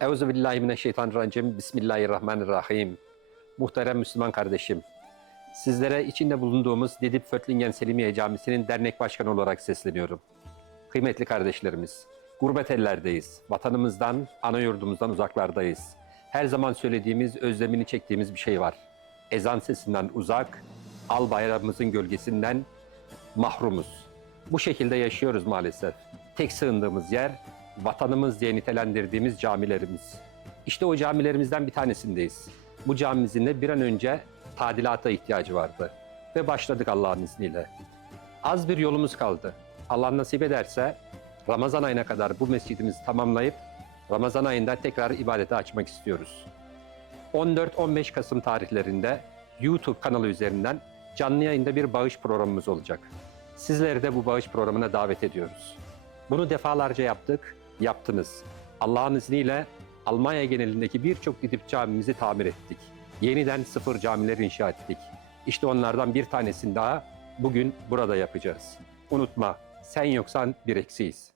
Euzu billahi mineşşeytanirracim. Bismillahirrahmanirrahim. Muhterem Müslüman kardeşim. Sizlere içinde bulunduğumuz Didip Fötlingen Selimiye Camisi'nin dernek başkanı olarak sesleniyorum. Kıymetli kardeşlerimiz, gurbet ellerdeyiz. Vatanımızdan, ana yurdumuzdan uzaklardayız. Her zaman söylediğimiz, özlemini çektiğimiz bir şey var. Ezan sesinden uzak, al bayrağımızın gölgesinden mahrumuz. Bu şekilde yaşıyoruz maalesef. Tek sığındığımız yer vatanımız diye nitelendirdiğimiz camilerimiz. İşte o camilerimizden bir tanesindeyiz. Bu camimizin de bir an önce tadilata ihtiyacı vardı. Ve başladık Allah'ın izniyle. Az bir yolumuz kaldı. Allah nasip ederse Ramazan ayına kadar bu mescidimizi tamamlayıp Ramazan ayında tekrar ibadete açmak istiyoruz. 14-15 Kasım tarihlerinde YouTube kanalı üzerinden canlı yayında bir bağış programımız olacak. Sizleri de bu bağış programına davet ediyoruz. Bunu defalarca yaptık, yaptınız. Allah'ın izniyle Almanya genelindeki birçok gidip camimizi tamir ettik. Yeniden sıfır camiler inşa ettik. İşte onlardan bir tanesini daha bugün burada yapacağız. Unutma, sen yoksan bir eksiyiz.